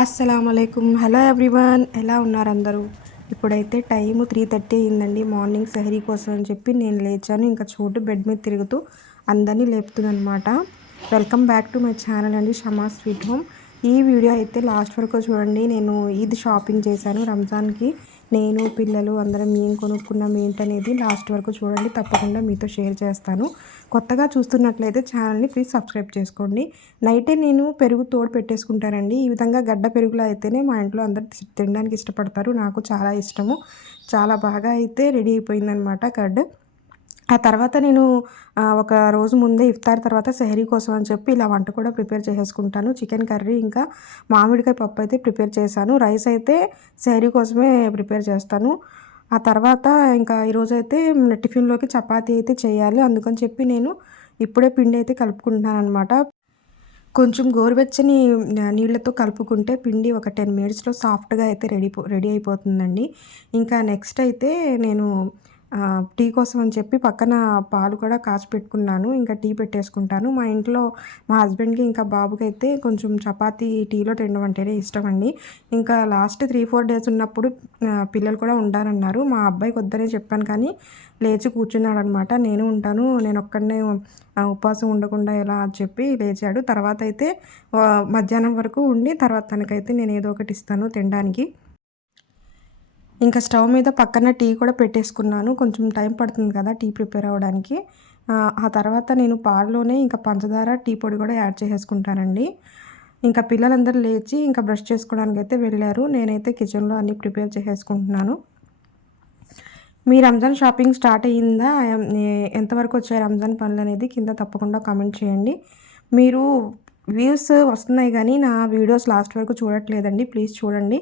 అస్సలాముఅలైకుం. Hello everyone, ఎలా ఉన్నారు అందరూ? ఇప్పుడైతే టైము 3:30 అయిందండి. మార్నింగ్ సెహరీ కోసం అని చెప్పి నేను లేచాను. ఇంకా చోటు బెడ్ మీద తిరుగుతూ అందరినీ లేపుతుందనమాట. Welcome back to my channel అండి, షమా స్వీట్ హోమ్. ఈ వీడియో అయితే లాస్ట్ వరకు చూడండి. నేను ఈద్ షాపింగ్ చేశాను రంజాన్కి. నేను పిల్లలు అందరం ఏం కొనుక్కున్నాం ఏంటనేది లాస్ట్ వరకు చూడండి. తప్పకుండా మీతో షేర్ చేస్తాను. కొత్తగా చూస్తున్నట్లయితే ఛానల్ని ప్లీజ్ సబ్స్క్రైబ్ చేసుకోండి. నైటే నేను పెరుగు తోడు పెట్టేసుకుంటానండి. ఈ విధంగా గడ్డ పెరుగులో అయితేనే మా ఇంట్లో అందరు తినడానికి ఇష్టపడతారు. నాకు చాలా ఇష్టము. చాలా బాగా అయితే రెడీ అయిపోయిందనమాట కర్డ్. ఆ తర్వాత నేను ఒక రోజు ముందే ఇఫ్తార్ తర్వాత సెహరీ కోసం అని చెప్పి ఇలా వంట కూడా ప్రిపేర్ చేసేసుకుంటాను. చికెన్ కర్రీ ఇంకా మామిడికాయ పప్పు అయితే ప్రిపేర్ చేశాను. రైస్ అయితే సెహరీ కోసమే ప్రిపేర్ చేస్తాను. ఆ తర్వాత ఇంకా ఈరోజైతే టిఫిన్లోకి చపాతీ అయితే చేయాలి. అందుకని చెప్పి నేను ఇప్పుడే పిండి అయితే కలుపుకుంటున్నాను అనమాట. కొంచెం గోరువెచ్చని నీళ్ళతో కలుపుకుంటే పిండి ఒక 10 మినిట్స్లో సాఫ్ట్గా అయితే రెడీ అయిపోతుందండి. ఇంకా నెక్స్ట్ అయితే నేను టీ కోసం అని చెప్పి పక్కన పాలు కూడా కాచి పెట్టుకున్నాను. ఇంకా టీ పెట్టేసుకుంటాను. మా ఇంట్లో మా హస్బెండ్కి ఇంకా బాబుకి అయితే కొంచెం చపాతీ టీలో తినడం అంటేనే ఇష్టం అండి. ఇంకా లాస్ట్ 3-4 డేస్ ఉన్నప్పుడు పిల్లలు కూడా ఉంటారన్నారు. మా అబ్బాయికి వద్దనే చెప్పాను కానీ లేచి కూర్చున్నాడనమాట. నేను ఉంటాను, నేను ఒక్కడనే ఉపవాసం ఉండకుండా ఎలా అని చెప్పి లేచాడు. తర్వాత అయితే మధ్యాహ్నం వరకు ఉండి తర్వాత తనకైతే నేను ఏదో ఒకటి ఇస్తాను తినడానికి. ఇంకా స్టవ్ మీద పక్కన టీ కూడా పెట్టేసుకున్నాను. కొంచెం టైం పడుతుంది కదా టీ ప్రిపేర్ అవ్వడానికి. ఆ తర్వాత నేను పాల్లోనే ఇంకా పంచదార, టీ పొడి కూడా యాడ్ చేసేసుకుంటానండి. ఇంకా పిల్లలందరూ లేచి ఇంకా బ్రష్ చేసుకోవడానికి అయితే వెళ్ళారు. నేనైతే కిచెన్లో అన్నీ ప్రిపేర్ చేసేసుకుంటున్నాను. మీ రంజాన్ షాపింగ్ స్టార్ట్ అయ్యిందా? ఎంతవరకు వచ్చాయి రంజాన్ పనులు అనేది కింద తప్పకుండా కామెంట్ చేయండి. మీరు వ్యూస్ వస్తున్నాయి కానీ నా వీడియోస్ లాస్ట్ వరకు చూడట్లేదండి. ప్లీజ్ చూడండి.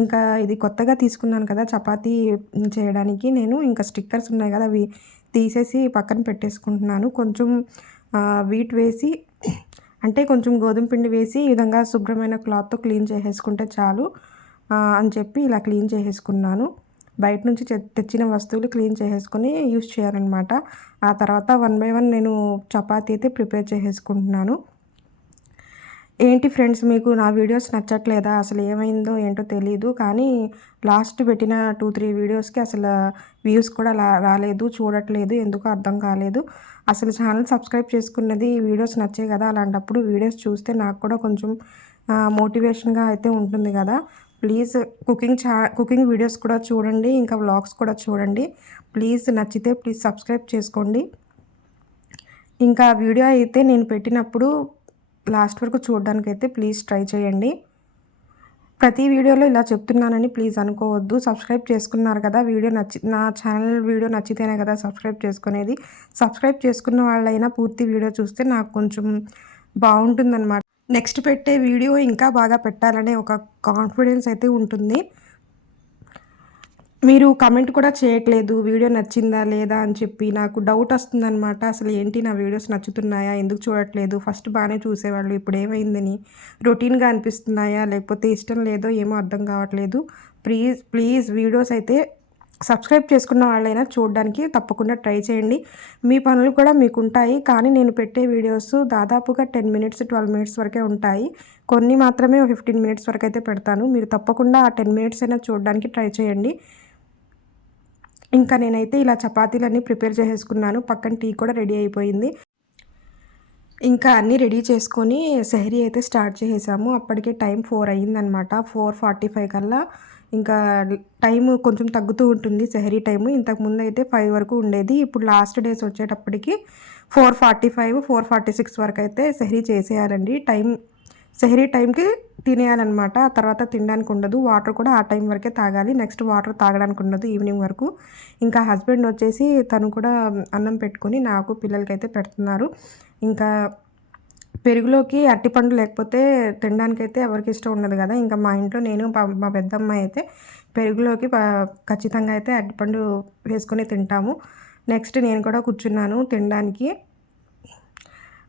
ఇంకా ఇది కొత్తగా తీసుకున్నాను కదా చపాతీ చేయడానికి, నేను ఇంకా స్టిక్కర్స్ ఉన్నాయి కదా అవి తీసేసి పక్కన పెట్టేసుకుంటున్నాను. కొంచెం వీట్ వేసి అంటే కొంచెం గోధుమ పిండి వేసి ఈ విధంగా శుభ్రమైన క్లాత్తో క్లీన్ చేసేసుకుంటే చాలు అని చెప్పి ఇలా క్లీన్ చేసేసుకున్నాను. బయట నుంచి తెచ్చిన వస్తువులు క్లీన్ చేసేసుకొని యూస్ చేయాలన్నమాట. ఆ తర్వాత 1 బై 1 నేను చపాతీ అయితే ప్రిపేర్ చేసేసుకుంటున్నాను. ఏంటి ఫ్రెండ్స్, మీకు నా వీడియోస్ నచ్చట్లేదా? అసలు ఏమైందో ఏంటో తెలీదు కానీ లాస్ట్ పెట్టిన 2-3 వీడియోస్కి అసలు వ్యూస్ కూడా రాలేదు, చూడట్లేదు, ఎందుకో అర్థం కాలేదు. అసలు ఛానల్ సబ్స్క్రైబ్ చేసుకున్నది వీడియోస్ నచ్చే కదా. అలాంటప్పుడు వీడియోస్ చూస్తే నాకు కూడా కొంచెం మోటివేషన్గా అయితే ఉంటుంది కదా. ప్లీజ్ కుకింగ్ వీడియోస్ కూడా చూడండి, ఇంకా వ్లాగ్స్ కూడా చూడండి. ప్లీజ్ నచ్చితే ప్లీజ్ సబ్స్క్రైబ్ చేసుకోండి. ఇంకా వీడియో అయితే నేను పెట్టినప్పుడు లాస్ట్ వరకు చూడడానికైతే ప్లీజ్ ట్రై చేయండి. ప్రతి వీడియోలో ఇలా చెప్తున్నానని ప్లీజ్ అనుకోవద్దు. సబ్స్క్రైబ్ చేసుకున్నారు కదా, నా ఛానల్ వీడియో నచ్చితేనే కదా సబ్స్క్రైబ్ చేసుకునేది. సబ్స్క్రైబ్ చేసుకున్న వాళ్ళైనా పూర్తి వీడియో చూస్తే నాకు కొంచెం బాగుంటుందన్నమాట. నెక్స్ట్ పెట్టే వీడియో ఇంకా బాగా పెట్టాలనే ఒక కాన్ఫిడెన్స్ అయితే ఉంటుంది. మీరు కమెంట్ కూడా చేయట్లేదు వీడియో నచ్చిందా లేదా అని చెప్పి. నాకు డౌట్ వస్తుందన్నమాట. అసలు ఏంటి నా వీడియోస్ నచ్చుతున్నాయా, ఎందుకు చూడట్లేదు? ఫస్ట్ బాగానే చూసేవాళ్ళు, ఇప్పుడు ఏమైందని? రొటీన్గా అనిపిస్తున్నాయా లేకపోతే ఇష్టం లేదో ఏమో అర్థం కావట్లేదు. ప్లీజ్ వీడియోస్ అయితే సబ్స్క్రైబ్ చేసుకున్న వాళ్ళైనా చూడడానికి తప్పకుండా ట్రై చేయండి. మీ పనులు కూడా మీకు ఉంటాయి కానీ నేను పెట్టే వీడియోస్ దాదాపుగా 10 మినిట్స్ 12 మినిట్స్ వరకే ఉంటాయి. కొన్ని మాత్రమే 15 మినిట్స్ వరకు అయితే పెడతాను. మీరు తప్పకుండా ఆ 10 మినిట్స్ అయినా చూడడానికి ట్రై చేయండి. ఇంకా నేనైతే ఇలా చపాతీలన్నీ ప్రిపేర్ చేసేసుకున్నాను. పక్కన టీ కూడా రెడీ అయిపోయింది. ఇంకా అన్నీ రెడీ చేసుకొని సెహరీ అయితే స్టార్ట్ చేసేసాము. అప్పటికే టైం 4 అయ్యిందనమాట. 4:45 కల్లా ఇంకా టైము కొంచెం తగ్గుతూ ఉంటుంది సెహరీ టైము. ఇంతకుముందు అయితే 5 వరకు ఉండేది. ఇప్పుడు లాస్ట్ డేస్ వచ్చేటప్పటికి 4:45, 4:46 వరకు అయితే సెహరీ చేసేయాలండి. సెహరీ టైంకి తినేయాలన్నమాట. ఆ తర్వాత తినడానికి ఉండదు. వాటర్ కూడా ఆ టైం వరకే తాగాలి. నెక్స్ట్ వాటర్ తాగడానికి ఉండదు ఈవినింగ్ వరకు. ఇంకా హస్బెండ్ వచ్చేసి తను కూడా అన్నం పెట్టుకొని నాకు పిల్లలకైతే పెడుతున్నారు. ఇంకా పెరుగులోకి అరటిపండు లేకపోతే తినడానికైతే ఎవరికి ఇష్టం ఉండదు కదా. ఇంకా మా ఇంట్లో నేను మా పెద్దమ్మాయి అయితే పెరుగులోకి ఖచ్చితంగా అయితే అరటిపండు వేసుకొని తింటాము. నెక్స్ట్ నేను కూడా కూర్చున్నాను తినడానికి.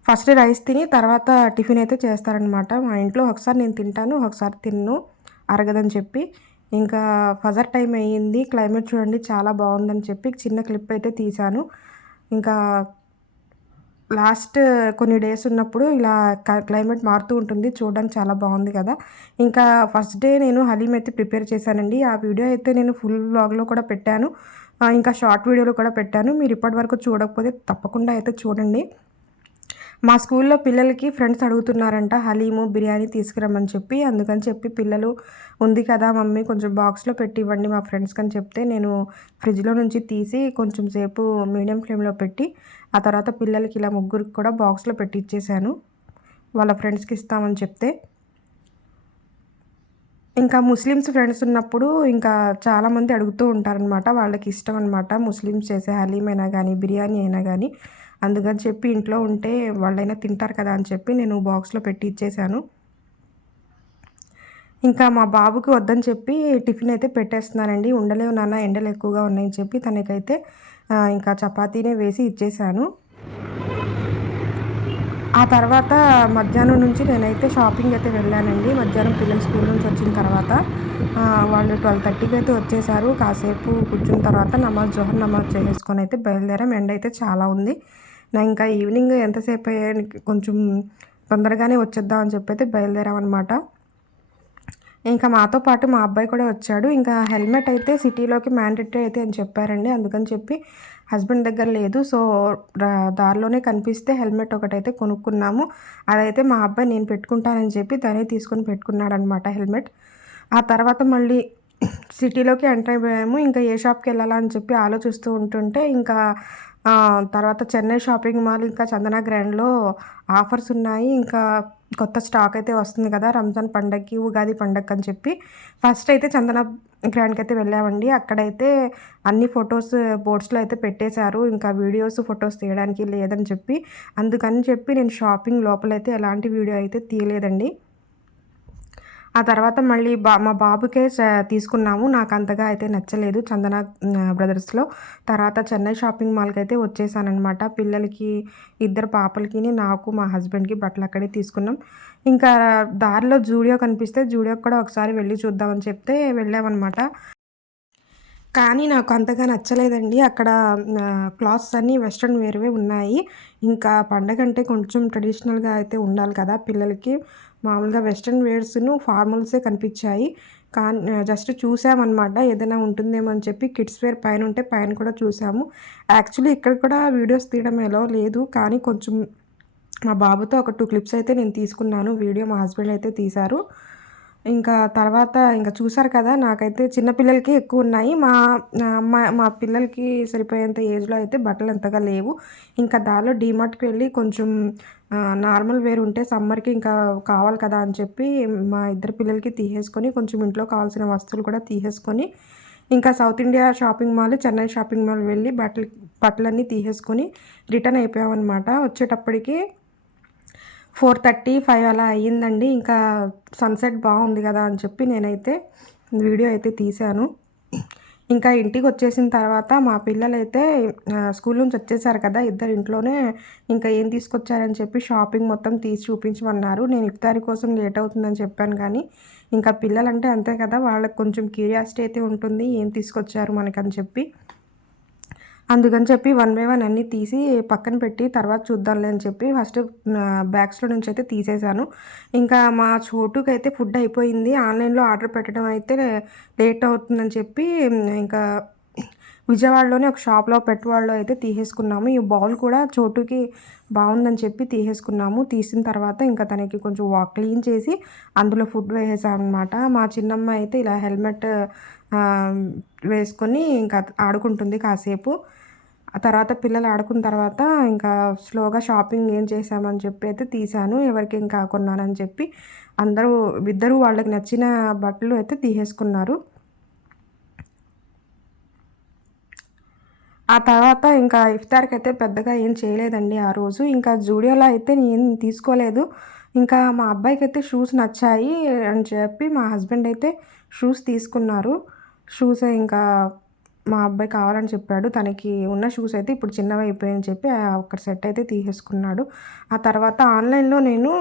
ఫస్ట్ రైస్ తిని తర్వాత టిఫిన్ అయితే చేస్తారనమాట మా ఇంట్లో. ఒకసారి నేను తింటాను, ఒకసారి తిన్ను, అరగదని చెప్పి. ఇంకా ఫజర్ టైం అయ్యింది. క్లైమేట్ చూడండి చాలా బాగుందని చెప్పి చిన్న క్లిప్ అయితే తీశాను. ఇంకా లాస్ట్ కొన్ని డేస్ ఉన్నప్పుడు ఇలా క్లైమేట్ మారుతూ ఉంటుంది. చూడడానికి చాలా బాగుంది కదా. ఇంకా ఫస్ట్ డే నేను హలీం అయితే ప్రిపేర్ చేశానండి. ఆ వీడియో అయితే నేను ఫుల్ వ్లాగ్లో కూడా పెట్టాను, ఇంకా షార్ట్ వీడియోలో కూడా పెట్టాను. మీరు ఇప్పటివరకు చూడకపోతే తప్పకుండా అయితే చూడండి. మా స్కూల్లో పిల్లలకి ఫ్రెండ్స్ అడుగుతున్నారంట హలీము బిర్యానీ తీసుకురమ్మని చెప్పి. అందుకని చెప్పి పిల్లలు ఉంది కదా మమ్మీ కొంచెం బాక్స్లో పెట్టి ఇవ్వండి మా ఫ్రెండ్స్కి అని చెప్తే, నేను ఫ్రిడ్జ్లో నుంచి తీసి కొంచెం సేపు మీడియం ఫ్లేమ్లో పెట్టి ఆ తర్వాత పిల్లలకి ఇలా ముగ్గురికి కూడా బాక్స్లో పెట్టి ఇచ్చేసాను, వాళ్ళ ఫ్రెండ్స్కి ఇస్తామని చెప్తే. ఇంకా ముస్లిమ్స్ ఫ్రెండ్స్ ఉన్నప్పుడు ఇంకా చాలామంది అడుగుతూ ఉంటారనమాట, వాళ్ళకి ఇష్టం అనమాట ముస్లిమ్స్ చేసే హలీం అయినా కానీ బిర్యానీ అయినా కానీ. అందుకని చెప్పి ఇంట్లో ఉంటే వాళ్ళైనా తింటారు కదా అని చెప్పి నేను బాక్స్లో పెట్టి ఇచ్చేసాను. ఇంకా మా బాబుకి వద్దని చెప్పి టిఫిన్ అయితే పెట్టేస్తున్నానండి. ఉండలేవు నాన్న ఎండలు ఎక్కువగా ఉన్నాయని చెప్పి తనకైతే ఇంకా చపాతీనే వేసి ఇచ్చేసాను. ఆ తర్వాత మధ్యాహ్నం నుంచి నేనైతే షాపింగ్ అయితే వెళ్ళానండి. మధ్యాహ్నం పిల్లలు స్కూల్ నుంచి వచ్చిన తర్వాత వాళ్ళు 12:30కి అయితే వచ్చేసారు. కాసేపు కూర్చున్న తర్వాత జోహర్ నమాజ్ చేసేసుకొని అయితే బయలుదేరాం. ఎండ అయితే చాలా ఉంది. ఇంకా ఈవినింగ్ ఎంతసేపు కొంచెం తొందరగానే వచ్చేద్దాం అని చెప్పి అయితే బయలుదేరామన్నమాట. ఇంకా మాతో పాటు మా అబ్బాయి కూడా వచ్చాడు. ఇంకా హెల్మెట్ అయితే సిటీలోకి మ్యాండేటరీ అయితే అని చెప్పారండి. అందుకని చెప్పి హస్బెండ్ దగ్గర లేదు. సో దారిలోనే కనిపిస్తే హెల్మెట్ ఒకటైతే కొనుక్కున్నాము. అదైతే మా అబ్బాయి నేను పెట్టుకుంటానని చెప్పి తనే తీసుకొని పెట్టుకున్నాడనమాట హెల్మెట్. ఆ తర్వాత మళ్ళీ సిటీలోకి ఎంటర్ అయిపోయాము. ఇంకా ఏ షాప్కి వెళ్ళాలా అని చెప్పి ఆలోచిస్తూ ఉంటుంటే ఇంకా తర్వాత చెన్నై షాపింగ్ మాల్ ఇంకా చందన గ్రాండ్లో ఆఫర్స్ ఉన్నాయి. ఇంకా కొత్త స్టాక్ అయితే వస్తుంది కదా రంజాన్ పండగకి ఉగాది పండగకి అని చెప్పి ఫస్ట్ అయితే చందన గ్రాండ్కి అయితే వెళ్ళామండి. అక్కడైతే అన్ని ఫొటోస్ బోర్డ్స్లో అయితే పెట్టేశారు, ఇంకా వీడియోస్ ఫొటోస్ తీయడానికి లేదని చెప్పి. అందుకని చెప్పి నేను షాపింగ్ లోపలైతే ఎలాంటి వీడియో అయితే తీయలేదండి. ఆ తర్వాత మళ్ళీ మా బాబుకే తీసుకున్నాము. నాకు అంతగా అయితే నచ్చలేదు చందన బ్రదర్స్లో. తర్వాత చెన్నై షాపింగ్ మాల్కి అయితే వచ్చేసానమాట. పిల్లలకి ఇద్దరు పాపలకి నాకు మా హస్బెండ్కి బట్టలు అక్కడే తీసుకున్నాం. ఇంకా దారిలో జూడియో కనిపిస్తే జూడియోకి కూడా ఒకసారి వెళ్ళి చూద్దామని చెప్తే వెళ్ళామన్నమాట. కానీ నాకు అంతగా నచ్చలేదండి. అక్కడ క్లాత్స్ అన్నీ వెస్ట్రన్ వేర్‌వే ఉన్నాయి. ఇంకా పండగంటే కొంచెం ట్రెడిషనల్‌గా అయితే ఉండాలి కదా పిల్లలకి. మామూలుగా వెస్ట్రన్ వేర్స్‌ను ఫార్మల్సే కనిపించాయి. జస్ట్ చూసామన్నమాట. ఏదైనా ఉంటుందేమో అని చెప్పి కిడ్స్ వేర్ పైన ఉంటే పైన కూడా చూసాము. యాక్చువల్లీ ఇక్కడ కూడా వీడియోస్ తీయడం ఎలో లేదు. కానీ కొంచెం మా బాబుతో ఒక 2 క్లిప్స్ అయితే నేను తీసుకున్నాను. వీడియో మా హస్బెండ్ అయితే తీశారు. ఇంకా తర్వాత ఇంకా చూసారు కదా, నాకైతే చిన్న పిల్లలకి ఎక్కువున్నాయి. మా పిల్లలకి సరిపోయేంత ఏజ్‌లో అయితే బట్టలు అంతగా లేవు. ఇంకా దారిలో డీమార్ట్‌కి వెళ్ళి కొంచెం నార్మల్ వేర్ ఉంటే సమ్మర్‌కి ఇంకా కావాలి కదా అని చెప్పి మా ఇద్దరు పిల్లలకి తీసేసుకొని కొంచెం ఇంట్లో కావాల్సిన వస్తువులు కూడా తీసేసుకొని ఇంకా south India shopping mall, Chennai shopping mall వెళ్ళి బట్టలన్నీ తీసేసుకొని రిటర్న్ అయిపోయామన్నమాట. వచ్చేటప్పటికి 4:30, 5 అలా అయ్యిందండి. ఇంకా సన్సెట్ బాగుంది కదా అని చెప్పి నేనైతే వీడియో అయితే తీశాను. ఇంకా ఇంటికి వచ్చేసిన తర్వాత మా పిల్లలైతే స్కూల్ నుంచి వచ్చేసారు కదా, ఇద్దరు ఇంట్లోనే ఇంకా ఏం తీసుకొచ్చారని చెప్పి షాపింగ్ మొత్తం తీసి చూపించమన్నారు. నేను ఇఫ్తారీ కోసం లేట్ అవుతుందని చెప్పాను కానీ ఇంకా పిల్లలంటే అంతే కదా, వాళ్ళకి కొంచెం క్యూరియాసిటీ అయితే ఉంటుంది ఏం తీసుకొచ్చారు మనకని చెప్పి. అందుకని చెప్పి వన్ బై వన్ అన్నీ తీసి పక్కన పెట్టి తర్వాత చూద్దాంలే అని చెప్పి ఫస్ట్ బ్యాగ్స్లో నుంచి అయితే తీసేసాను. ఇంకా మా చోటుకైతే ఫుడ్ అయిపోయింది. ఆన్లైన్లో ఆర్డర్ పెట్టడం అయితే లేట్ అవుతుందని చెప్పి ఇంకా విజయవాడలోనే ఒక షాప్లో పెట్టువాళ్ళు అయితే తీసేసుకున్నాము. ఈ బౌల్ కూడా చోటుకి బాగుందని చెప్పి తీసేసుకున్నాము. తీసిన తర్వాత ఇంకా తనకి కొంచెం క్లీన్ చేసి అందులో ఫుడ్ వేసేసామన్నమాట. మా చిన్నమ్మ అయితే ఇలా హెల్మెట్ వేసుకొని ఇంకా ఆడుకుంటుంది కాసేపు. ఆ తర్వాత పిల్లలు ఆడుకున్న తర్వాత ఇంకా స్లోగా షాపింగ్ ఏం చేశామని చెప్పి అయితే తీశాను. ఎవరికి ఇంకా కొన్నానని చెప్పి ఇద్దరు వాళ్ళకి నచ్చిన బట్టలు అయితే తీసేసుకున్నారు. ఆ తర్వాత ఇంకా ఇఫ్తార్కి అయితే పెద్దగా ఏం చేయలేదండి ఆ రోజు. ఇంకా జూడియోలో అయితే నేను తీసుకోలేదు. ఇంకా మా అబ్బాయికి అయితే షూస్ నచ్చాయి అని చెప్పి మా హస్బెండ్ అయితే షూస్ తీసుకున్నారు. షూస్ ఇంకా మా అబ్బాయి కావాలని చెప్పాడు. తనకి ఉన్న షూస్ అయితే ఇప్పుడు చిన్నవి అయిపోయాయని చెప్పి ఒక సెట్ అయితే తీసేసుకున్నాడు. ఆ తర్వాత ఆన్లైన్లో నేను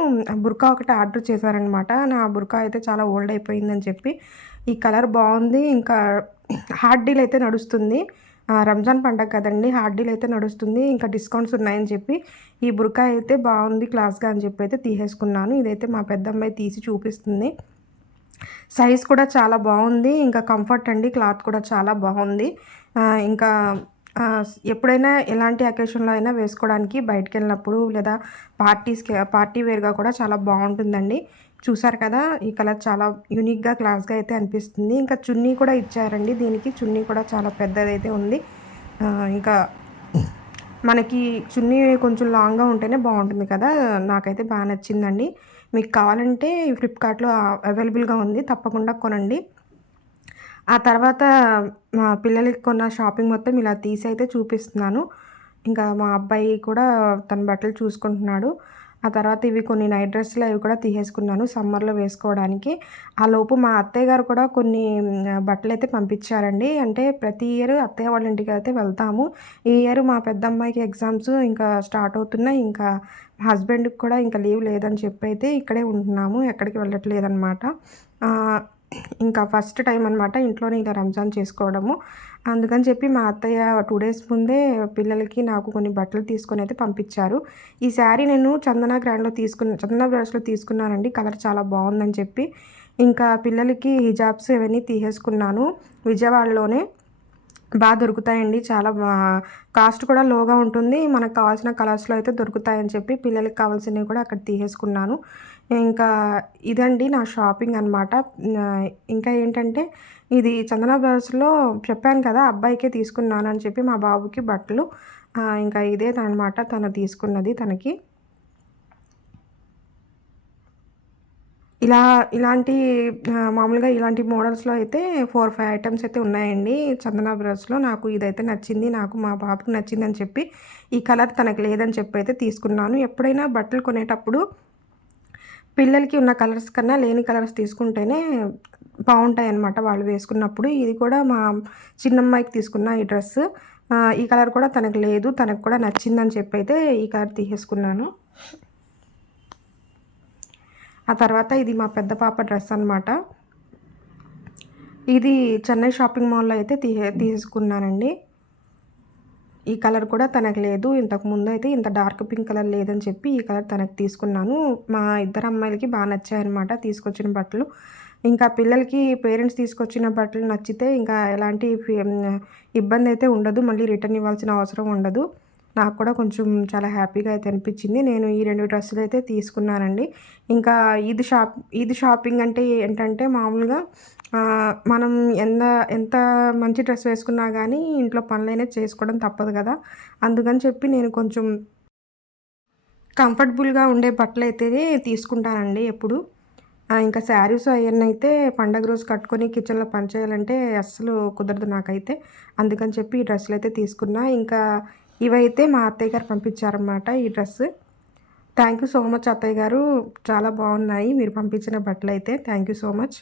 బుర్కా ఒకటి ఆర్డర్ చేశాననమాట. నా బుర్కా అయితే చాలా ఓల్డ్ అయిపోయిందని చెప్పి ఈ కలర్ బాగుంది, ఇంకా హార్డ్ డీల్ అయితే నడుస్తుంది. రంజాన్ పండగ కదండీ! హాట్ డీల్ అయితే నడుస్తుంది. ఇంకా డిస్కౌంట్స్ ఉన్నాయని చెప్పి ఈ బుర్కా అయితే బాగుంది క్లాస్‌గా అని చెప్పి అయితే తీసేసుకున్నాను. ఇదైతే మా పెద్దమ్మాయి తీసి చూపిస్తుంది. సైజ్ కూడా చాలా బాగుంది. ఇంకా కంఫర్ట్ అండి. క్లాత్ కూడా చాలా బాగుంది. ఇంకా ఎప్పుడైనా ఎలాంటి అకేషన్‌లో అయినా వేసుకోవడానికి బయటికెళ్ళినప్పుడు లేదా పార్టీ వేర్‌గా కూడా చాలా బాగుంటుందండి. చూసారు కదా! ఈ కలర్ చాలా యూనిక్‌గా, క్లాస్‌గా అయితే అనిపిస్తుంది. ఇంకా చున్నీ కూడా ఇచ్చారండి దీనికి. చున్నీ కూడా చాలా పెద్దదైతే ఉంది. ఇంకా మనకి చున్నీ కొంచెం లాంగ్‌గా ఉంటేనే బాగుంటుంది కదా! నాకైతే బా నచ్చిందండి. మీకు కావాలంటే ఫ్లిప్‌కార్ట్‌లో అవైలబుల్‌గా ఉంది. తప్పకుండా కొనండి. ఆ తర్వాత మా పిల్లలకి కొన్న షాపింగ్ మొత్తం ఇలా తీసైతే చూపిస్తున్నాను. ఇంకా మా అబ్బాయి కూడా తన బట్టలు చూసుకుంటున్నాడు. ఆ తర్వాత ఇవి కొన్ని నైట్ డ్రెస్సులు అవి కూడా తీసేసుకున్నాను సమ్మర్‌లో వేసుకోవడానికి. ఆలోపు మా అత్తయ్య గారు కూడా కొన్ని బట్టలైతే పంపించారండి. అంటే ప్రతి ఇయర్ అత్తయ్య వాళ్ళ ఇంటికైతే వెళ్తాము. ఈ ఇయర్ మా పెద్దమ్మాయికి ఎగ్జామ్స్ ఇంకా స్టార్ట్ అవుతున్నాయి. ఇంకా మా హస్బెండ్‌కి కూడా ఇంకా లీవ్ లేదని చెప్పైతే ఇక్కడే ఉంటున్నాము. ఎక్కడికి వెళ్ళట్లేదనమాట. ఆహ్ ఇంకా ఫస్ట్ టైం అనమాట ఇంట్లోనే ఇలా రంజాన్ చేసుకోవడము. అందుకని చెప్పి మా అత్తయ్య 2 డేస్ ముందే పిల్లలకి, నాకు కొన్ని బట్టలు తీసుకొనైతే పంపించారు. ఈ శారీ నేను చందన బ్రదర్స్‌లో తీసుకున్నానండి. కలర్ చాలా బావుందని చెప్పి. ఇంకా పిల్లలకి హిజాబ్స్ ఇవన్నీ తీసేసుకున్నాను. విజయవాడలోనే దొరుకుతాయండి. చాలా కాస్ట్ కూడా లోగా ఉంటుంది. మనకు కావాల్సిన కలర్స్‌లో అయితే దొరుకుతాయని చెప్పి పిల్లలకి కావాల్సినవి కూడా అక్కడ తీసేసుకున్నాను. ఇంకా ఇదండి నా షాపింగ్ అనమాట. ఇంకా ఏంటంటే ఇది చందన బ్రదర్స్‌లో చెప్పాను కదా! అబ్బాయికే తీసుకున్నానని చెప్పి మా బాబుకి బట్టలు. ఇంకా ఇదేననమాట తను తీసుకున్నది తనకి. ఇలాంటి మామూలుగా ఇలాంటి మోడల్స్‌లో అయితే 4, 5 ఐటెమ్స్ అయితే ఉన్నాయండి చందన బ్రదర్స్‌లో. నాకు ఇదైతే నచ్చింది. నాకు మా బాబుకి నచ్చిందని చెప్పి, ఈ కలర్ తనకి లేదని చెప్పి అయితే తీసుకున్నాను. ఎప్పుడైనా బట్టలు కొనేటప్పుడు పిల్లలకి ఉన్న కలర్స్ కన్నా లేని కలర్స్ తీసుకుంటేనే బావుంటాయన్నమాట వాళ్ళు వేసుకున్నప్పుడు. ఇది కూడా మా చిన్నమ్మాయికి తీసుకున్న ఈ డ్రెస్సు. ఈ కలర్ కూడా తనకు లేదు. తనకు కూడా నచ్చిందని చెప్పైతే ఈ కలర్ తీసేసుకున్నాను. ఆ తర్వాత ఇది మా పెద్ద పాప డ్రెస్ అనమాట. ఇది చెన్నై షాపింగ్ మాల్‌లో అయితే తీసేసుకున్నానండి. ఈ కలర్ కూడా తనకు లేదు. ఇంతకుముందయితే ఇంత డార్క్ పింక్ కలర్ లేదని చెప్పి ఈ కలర్ తనకి తీసుకున్నాను. మా ఇద్దరు అమ్మాయిలకి నచ్చాయన్నమాట తీసుకొచ్చిన బట్టలు. ఇంకా పిల్లలకి పేరెంట్స్ తీసుకొచ్చిన బట్టలు నచ్చితే ఇంకా ఎలాంటి ఇబ్బందయితే ఉండదు. మళ్ళీ రిటర్న్ ఇవ్వాల్సిన అవసరం ఉండదు. నాకు కూడా కొంచెం చాలా హ్యాపీగా అయితే అనిపించింది. నేను ఈ 2 డ్రెస్సులైతే తీసుకున్నానండి. ఇంకా ఈద్ షాపింగ్ అంటే ఏంటంటే మామూలుగా మనం ఎంత ఎంత మంచి డ్రెస్ వేసుకున్నా గానీ ఇంట్లో పనులనేవి చేసుకోవడం తప్పదు గదా! అందుకని చెప్పి నేను కొంచెం కంఫర్టబుల్‌గా ఉండే బట్టలైతేనే తీసుకుంటానండి ఎప్పుడు. ఇంకా శారీస్ అయన్నయితే పండగ రోజు కట్టుకొని కిచెన్‌లో పని చేయాలంటే అస్సలు కుదరదు నాకైతే. అందుకని చెప్పి ఈ డ్రెస్సులైతే తీసుకున్నా. ఇంకా ఇవైతే మా అత్తయ్య గారు పంపించారనమాట ఈ dress. Thank you so much అత్తయ్య గారు. చాలా బాగున్నాయి మీరు పంపించిన బట్టలైతే. Thank you so much.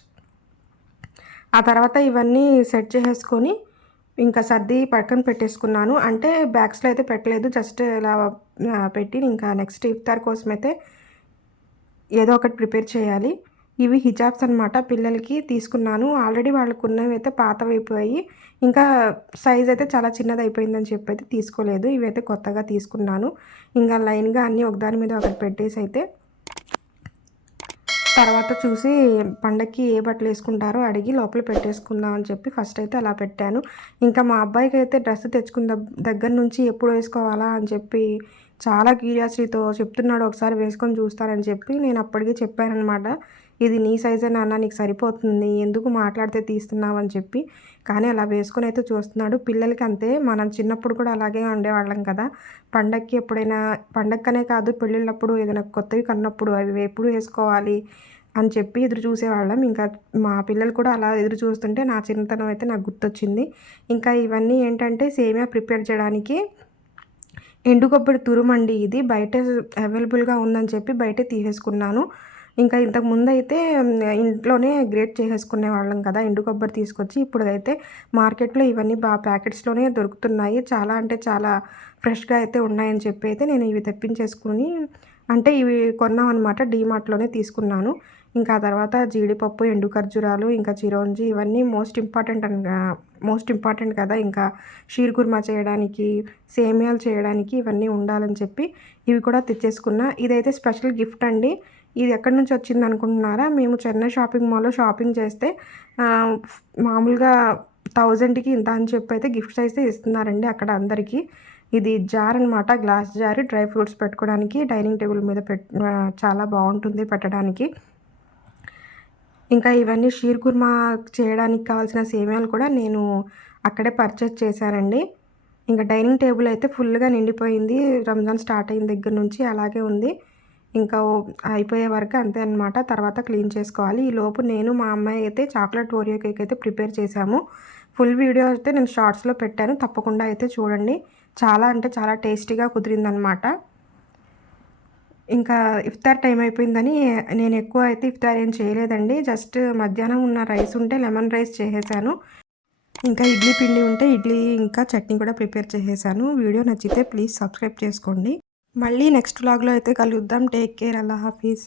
ఆ తర్వాత ఇవన్నీ సెట్ చేసేసుకొని ఇంకా సర్ది పక్కన పెట్టేసుకున్నాను. అంటే బ్యాగ్స్‌లో అయితే పెట్టలేదు. జస్ట్ ఇలా పెట్టి ఇంకా నెక్స్ట్ ఇఫ్తార్ కోసమైతే ఏదో ఒకటి ప్రిపేర్ చేయాలి. ఇవి హిజాబ్స్ అనమాట. పిల్లలకి తీసుకున్నాను. ఆల్రెడీ వాళ్ళకున్నవైతే పాతవైపోయాయి. ఇంకా సైజ్ అయితే చాలా చిన్నదయిపోయిందని చెప్పైతే తీసుకోలేదు. ఇవైతే కొత్తగా తీసుకున్నాను. ఇంకా లైన్‌గా అన్నీ ఒకదాని మీద ఒకటి పెట్టేసైతే తర్వాత చూసి పండక్కి ఏ బట్టలేసుకుంటారో అడిగి లోపల పెట్టేసుకుందాం అని చెప్పి ఫస్ట్ అయితే అలా పెట్టాను. ఇంకా మా అబ్బాయికైతే డ్రెస్ తెచ్చుకున్న దగ్గర నుంచి ఎప్పుడు వేసుకోవాలా అని చెప్పి చాలా క్యూరియాసిటీతో చెప్తున్నాడు. ఒకసారి వేసుకొని చూస్తానని చెప్పి నేను అప్పటికే చెప్పాననమాట. ఇది నీ సైజే నాన్న నీకు సరిపోతుంది. ఎందుకు మాట్లాడితే తీస్తున్నావు అని చెప్పి. కానీ అలా వేసుకొని అయితే చూస్తున్నాడు. పిల్లలకి అంతే మనం చిన్నప్పుడు కూడా అలాగే ఉండేవాళ్ళం కదా! పండక్కి ఎప్పుడైనా పండక్కనే కాదు పెళ్ళిళ్ళప్పుడు ఏదైనా కొత్తవి కొన్నప్పుడు అవి ఎప్పుడు వేసుకోవాలి అని చెప్పి ఎదురు చూసేవాళ్ళం. ఇంకా మా పిల్లలు కూడా అలా ఎదురు చూస్తుంటే నా చిన్నతనం అయితే నాకు గుర్తొచ్చింది. ఇంకా ఇవన్నీ ఏంటంటే సేమియా ప్రిపేర్ చేయడానికి ఎండు కొబ్బరి తురుమండి ఇది. బయట అవైలబుల్‌గా ఉందని చెప్పి బయటే తీసేసుకున్నాను. ఇంకా ఇంతకుముందయితే ఇంట్లోనే గ్రేట్ చేసేసుకునేవాళ్ళం కదా! ఎండు కొబ్బరి తీసుకొచ్చి. ఇప్పుడైతే మార్కెట్‌లో ఇవన్నీ ప్యాకెట్స్‌లోనే దొరుకుతున్నాయి. చాలా అంటే చాలా ఫ్రెష్‌గా అయితే ఉన్నాయని చెప్పి అయితే నేను ఇవి తెప్పించేసుకొని అంటే ఇవి కొన్నామన్నమాట, డీమార్ట్‌లోనే తీసుకున్నాను. ఇంకా ఆ తర్వాత జీడిపప్పు, ఎండు ఖర్జూరాలు, ఇంకా చిరోంజి ఇవన్నీ మోస్ట్ ఇంపార్టెంట్ కదా! ఇంకా షీర్ కుర్మా చేయడానికి, సేమియాలు చేయడానికి ఇవన్నీ ఉండాలని చెప్పి ఇవి కూడా తెచ్చేసుకున్నా. ఇదైతే స్పెషల్ గిఫ్ట్ అండి. ఇది ఎక్కడి నుంచి వచ్చిందనుకుంటున్నారా? మేము చెన్నై షాపింగ్ మాల్‌లో షాపింగ్ చేస్తే ఆహ్, మామూలుగా 1000కి ఇంత అని చెప్పైతే గిఫ్ట్స్ అయితే ఇస్తున్నారండి అక్కడ అందరికీ. ఇది జార్ అనమాట. గ్లాస్ జార్, డ్రై ఫ్రూట్స్ పెట్టుకోవడానికి డైనింగ్ టేబుల్ మీద చాలా బావుంటుంది పెట్టడానికి. ఇంకా ఇవన్నీ షీర్ కుర్మా చేయడానికి కావాల్సిన సేమియాలు కూడా నేను అక్కడే పర్చేజ్ చేశానండి. ఇంకా డైనింగ్ టేబుల్ అయితే ఫుల్‌గా నిండిపోయింది. రంజాన్ స్టార్ట్ అయిన దగ్గర నుంచి అలాగే ఉంది. ఇంకా అయిపోయే వరకు అంతే అనమాట. తర్వాత క్లీన్ చేసుకోవాలి. ఈలోపు నేను, మా అమ్మాయి అయితే చాక్లెట్ ఓరియో కేక్ అయితే ప్రిపేర్ చేశాము. ఫుల్ వీడియో అయితే నేను షార్ట్స్‌లో పెట్టాను. తప్పకుండా అయితే చూడండి. చాలా అంటే చాలా టేస్టీగా కుదిరిందనమాట. ఇంకా ఇఫ్తార్ టైం అయిపోయిందని నేను ఎక్కువ అయితే ఇఫ్తార్ ఏం చేయలేదండి. జస్ట్ మధ్యాహ్నం ఉన్న రైస్ ఉంటే లెమన్ రైస్ చేసేసాను. ఇంకా ఇడ్లీ పిండి ఉంటే ఇడ్లీ ఇంకా చట్నీ కూడా ప్రిపేర్ చేసేసాను. వీడియో నచ్చితే ప్లీజ్ సబ్స్క్రైబ్ చేసుకోండి. మళ్ళీ నెక్స్ట్ వ్లాగ్‌లో అయితే కలుద్దాం. Take care. అల్లా హాఫీజ్.